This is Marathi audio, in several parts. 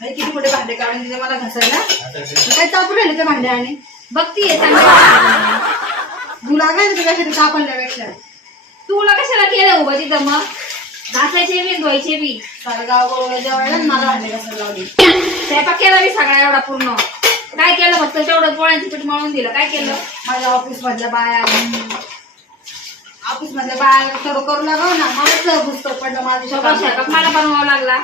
किती मोठे भांडे काढून दिले मला घासायला? मी काय चापू राहिले ते भांडे आणि? बघतीये तू लागलाय ना तुझ्यासाठी सापडल्यापेक्षा तुला कशाला केलं उभं तिथं मग? घासायचे बी धुवायचे बी. गाव गोळा जेवायला आणि मला भांडे घासायला लावली. स्वयंपाक केला बी सगळा एवढा पूर्ण. काय केलं फक्त तेवढं पोळ्यांचं पीठ मळून दिलं. काय केलं? माझ्या ऑफिस मधल्या बाया. ऑफिस मधल्या बाया सर्व करू लागाव ना? मला पुस्तक पडलं स्वयंपाक मला बनवावा लागला.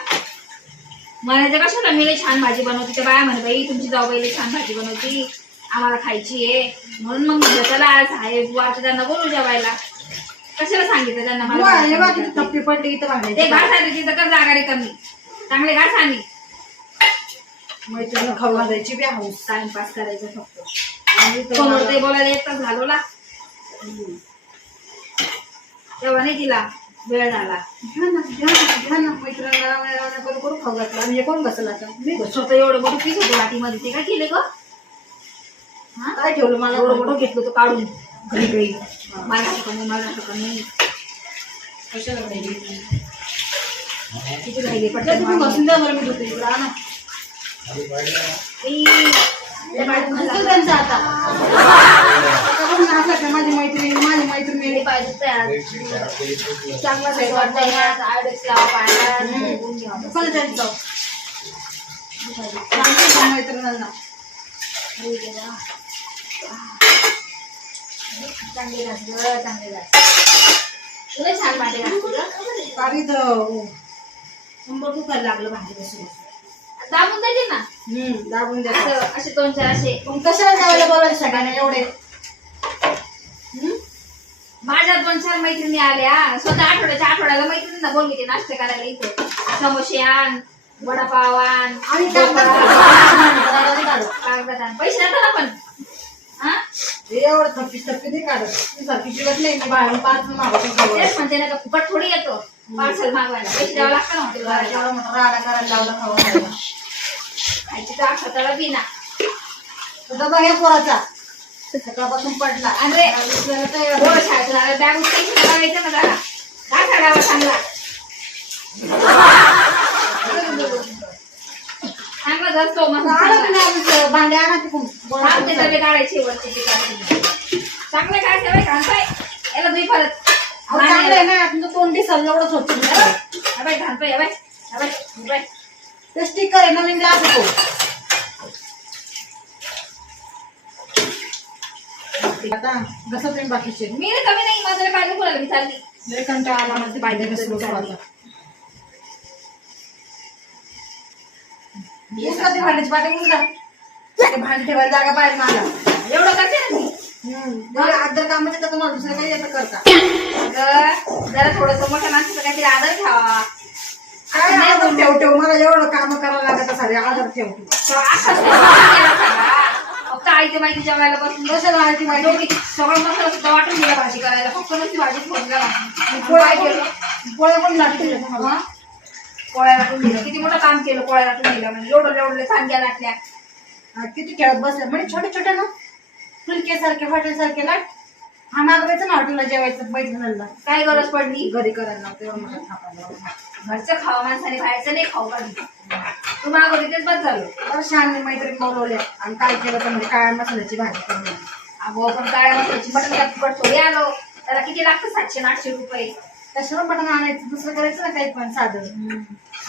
म्हणायचं कशाला मी लई छान भाजी बनवते? त्या बाया म्हणे बाई तुमची जाऊ बाई लई छान भाजी बनवती. आम्हाला खायची आहे. म्हणून मग म्हटलं चला आज आहे वाटतं त्यांना बोलू जेवायला. कशाला सांगितलं त्यांना मला पडली इथं ते घास आली तिथं कर जागा कमी. चांगले घास आली मैत्रिणी खाऊ घालायची बी हाऊस टाइमपास करायचं फक्त. समोर ते बोलायला एक तास घालवला. तेव्हा नाही तिला वेळ झाला घ्या ना घ्या ना घ्या ना मैत्रिणीला रावण्या रावण्या करून करून खाऊ घातलं? हे कोण बसला आता मी. स्वतः एवढं मोठं पीस होतं वाटीमध्ये ते काय केले ग? हा? काय ठेवलं? मला एवढं मोठं घेतलं होतं काढून. घरी घरी मला कमी मला कमी. कशाला पाहिजे किती राहिले म्हटलं तुम्ही बसून द्या बरं मी धुते इकडं आणा. त्यांचं आता बघ ना, असं काय माझी मैत्रीण माझी मैत्रिणी पाहिजे चांगला लावा जाऊ सांगते का मैत्रिणींना अरे देवा. चांगले घास ग चांगले घास तुला छान भांडे शंभर लागलं भांडी दाबून द्यायचे ना हम्म दाबून द्या असं दोन चार असे कशाला जायला बोलायचं सगळ्यांना एवढे? माझ्या दोन चार मैत्रिणी आल्या. स्वतः आठवड्याच्या आठवड्याला मैत्रिणींना बोलली नाश्ता करायला इथं. समोसे आण वडापाव आण आणि. कागदात पैसे देतात आपण. हा? हे एवढं थप्पी नाही काढत. ती सारखी चिवत नाही मी बाहेरून पाच मागवतो खाऊ. तेच म्हणते ना का फुकट थोडी येतो. पार्सल मागवायला. पैसे द्यावं लागतं ना हॉटेल बाहेर एवढा मोठा राडा करायला लावला खाऊ घालायला. खायची तर स्वतःला बी ना. तर डबा घ्या पोराचा. सकाळपासून पडला अरे. तयार बोल शाळेत बॅग उचलायची ना जरा काय काढावा चांगला चांगला धरतो मस्त आणा चांगला. तुम्ही आम्ही भांडे आणा तिकडून. थांब ते डबे काढायचे वरचे. चांगले काय ठेवाय घालताय याला तुम्ही परत चांगलं आहे ना तुमचं तोंड दिसल एवढं स्वच्छ दिसतं. अबाई घालतोय अबाई अबाई. ते स्टिकर आहे नवीन ग्लास आहे तो आता कसं तुम्ही बाकीचे. मी कमी नाही माझ्या चालली. लय कंटाळा आला ती भांड्याची पाटी. ते भांडी ठेवायला जागा पाहिजे मला. एवढं करते ना मी हम्म. आदर कामाचे तर तुम्हाला दुसरं काही येतं करता. अगं जरा थोडस मोठ्या माणसाचं काहीतरी आदर ठेवा. काय आदर ठेव ठेव? मला एवढं काम करावं लागत सारे. आदर ठेव ठेव. तो. फक्त आईची माहिती जेवायला बसून कशाला माहिती माहिती दोघी सगळं मसाला सुद्धा वाटून दिला भाजी करायला. फक्त नुसती भाजी फोडला पोळ्या केलं. पोळ्या पण लागतील? पोळ्या लाटून दिलं किती मोठं काम केलं पोळ्या लाटून दिलं म्हणजे. एवढं एवढं सांग्या लाटल्या किती खेळत बसले म्हणजे छोटे छोटे ना? फुलके सारखे हॉटेल सारखे लाट हा मागवायचं ना हॉटेलला जेवायचं मैत्रिणीला काय गरज पडली? घरी करायला घरचं खावा माणसाने बाहेरचं नाही खाऊ पाहिजे तू मागवली तेच बस झालं. बरं शानने मैत्रीण बोलवल्या. आणि काय केलं तर म्हणजे काळ्या मसाल्याची भाजी करून. अगो पण काळ्या मसाल्याची मटण का फुकट थोडी आलो. त्याला किती लागतं? सातशे आठशे रुपये. त्याच्यावर मटण आणायचं दुसरं करायचं ना काही पण साधं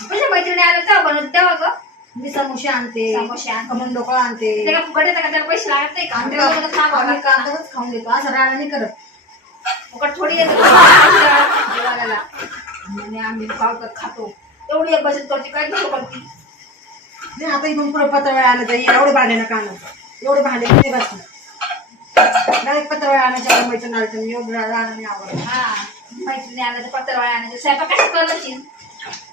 तुझ्या मैत्रिणी आल्या तेव्हा बनवत तेव्हा ग? मी समोसे आणते. समोसे आणते. डोकळा आणते. ते का फुकट येतं का? त्याला पैसे लागत नाही का? आम्ही. कांदाच खाऊन घेतो असं राडा नाही करत. फुकट थोडी येतं जेवायला. आणि आम्ही पावतात खातो. एवढी एक बचत करते काय? घेऊ करते नाही आता इथून पुढे पत्रवळ्या आलं जाईल एवढे भांडे नका आणू. एवढे भांडे किती बसणार डायरेक्ट पत्रवळ्या आणायच्या आलं एवढं राहणं नाही आवडत हा मैत्रिणी आल्या तर पत्रवाळ्या आणायचे स्वयंपाक कशात करशील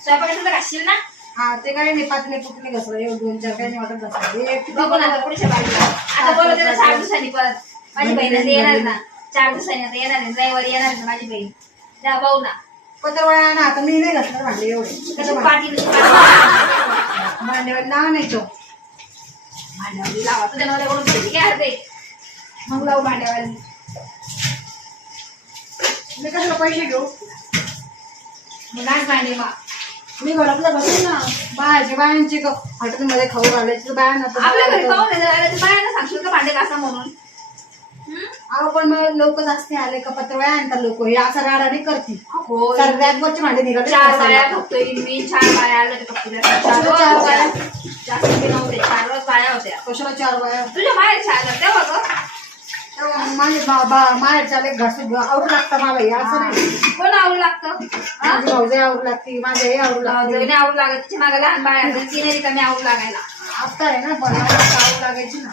स्वयंपाकाचं तर घासशील ना? हा ते काय नाही पातले पुतले घसलं एवढं दोन चार काही नाही वाटत घसलं ना आता पुढच्या बाजूला आता बोलत ना चार दिवसांनी परत माझी बहीण येणार ना. चार दिवसांनी आता येणार आहे. रविवारी येणार आहे माझी बहीण. त्या भाऊ ना. पत्रवळ्या आणा आता मी नाही घसलं भांडे एवढे. भांड्यावर नाव नाही तो. लावा. तुझ्या ते मग लावू भांड्यावरती मी कशाला पैसे घेऊ? मग आज भांडे मा. मी घरातलं बसेल ना. बायाचे बायांचे हॉटेलमध्ये खाऊ घालायचे बायांना आपल्या घरी पाहून बायांना सांगशील का भांडे घासा म्हणून? अहो पण मग लोक जास्त आले का? पत्रवळ्या आणतात लोक. हे असं राडाने करतील. हो. तर रॅकवरचे भांडे निघाले चार बाया फक्तोय मी चार बाया आल्या फक्त. चार चार बाया? जास्त बी नव्हते चारच बाया होत्या. कशाला चार बाया? तुझ्या छान आल्या तेव्हा गं. तेव्हा माझे बाबा माहेरच्या आले घासून आवडू लागतं मला हे असं नाही. कोण आवडू लागतं? हा? माझी भाऊजे आवडू लागते माझे हे आवडू लागते. जगणे आवडू लागत. तिच्यामागे लहान बाया तिने रिकामी आवडू लागायला. आता आहे ना आता आवड लागायची ना.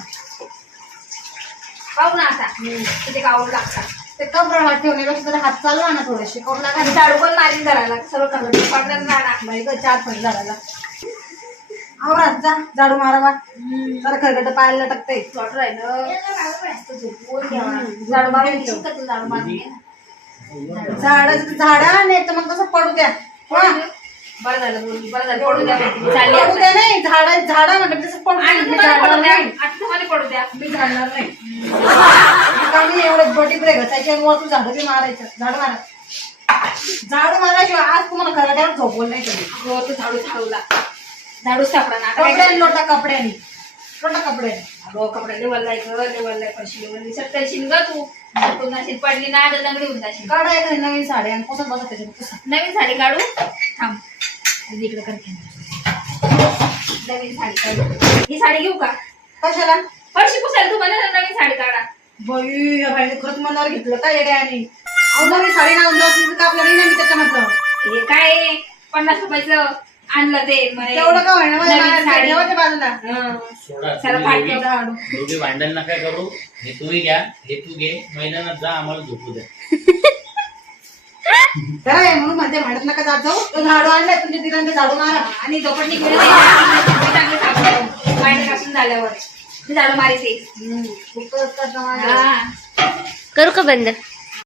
पाहू ना आता तिथे का आवडू लागतात. ते हात ठेवण्यापेक्षा तरी हात चालवा ना थोडे शिकवू लागा आणि झाडू पण मारीन धरायला सर्व पडलं झाडा बाई गं, चार फट झाडाला आवरात जा. झाडू मारावा. जरा खरगट पायाला टकते वाटू राहिलं. झाडू मारून झाडू मारून? झाड झाडा नाही तर मग कसं पडू द्या. बरं झालं बरं झालं. पडू द्या. पडू. द्या नाही. झाडा झाडा म्हणतात तसं पडू आणि पडू द्या. पडू द्या. मी झाडणार नाही. आता मी एवढे बटी ब्रेक घासायचे आणि वर तू झाडू बी मारायचं. झाड मारा. झाडू मारायशिवाय आज तुम्हाला खरगट्यावर झोपवलं नाही कधी हो तू झाडू झाडूला झाडू सापडा ना. आता कपड्याने लोटा कपड्याने. लोटा कपड्याने. अगो कपडा लेवललाय ग लेवललाय पैसे लेवल सत्ताशील ग तू. नशील पडली ना तर लंगडी होऊन जाशील. काढा एखादी नवीन साडी आणि पुसत बसत त्याच्यात नवीन साडी काढू? थांब. इकडे इकडे करते नवीन साडी काढू. ही साडी घेऊ का? कशाला? फरशी पुसायला तू म्हणा नवीन साडी काढा. बाई या बाईने खरंच मनावर घेतलं का येड्याने अहो नवीन साडी घालून जाऊ का आपलं नाही ना मी हे काय? आहे? पन्नास रुपयाचं आणलं ते म्हणे. तेवढं का होईना? माझ्या नवीन साडी. ठेवा ते बाजूला. हं. सोडा चला तुम्ही पाठ दोघी- ठेव. झाडू. दोघी भांडण नका करू. हे तुम्ही घ्या हे तू घे. मैदानात जा आम्हाला झोपू द्या. काय म्हणून म्हणते भांडत नका जात जाऊ. तो झाडू आणलाय तुमच्या तिला झाडू मारा. आणि झोपट निघून चांगली सापडलं पाणी घासून झाल्यावर. झाडू मारायचे. हा. करू का बंद?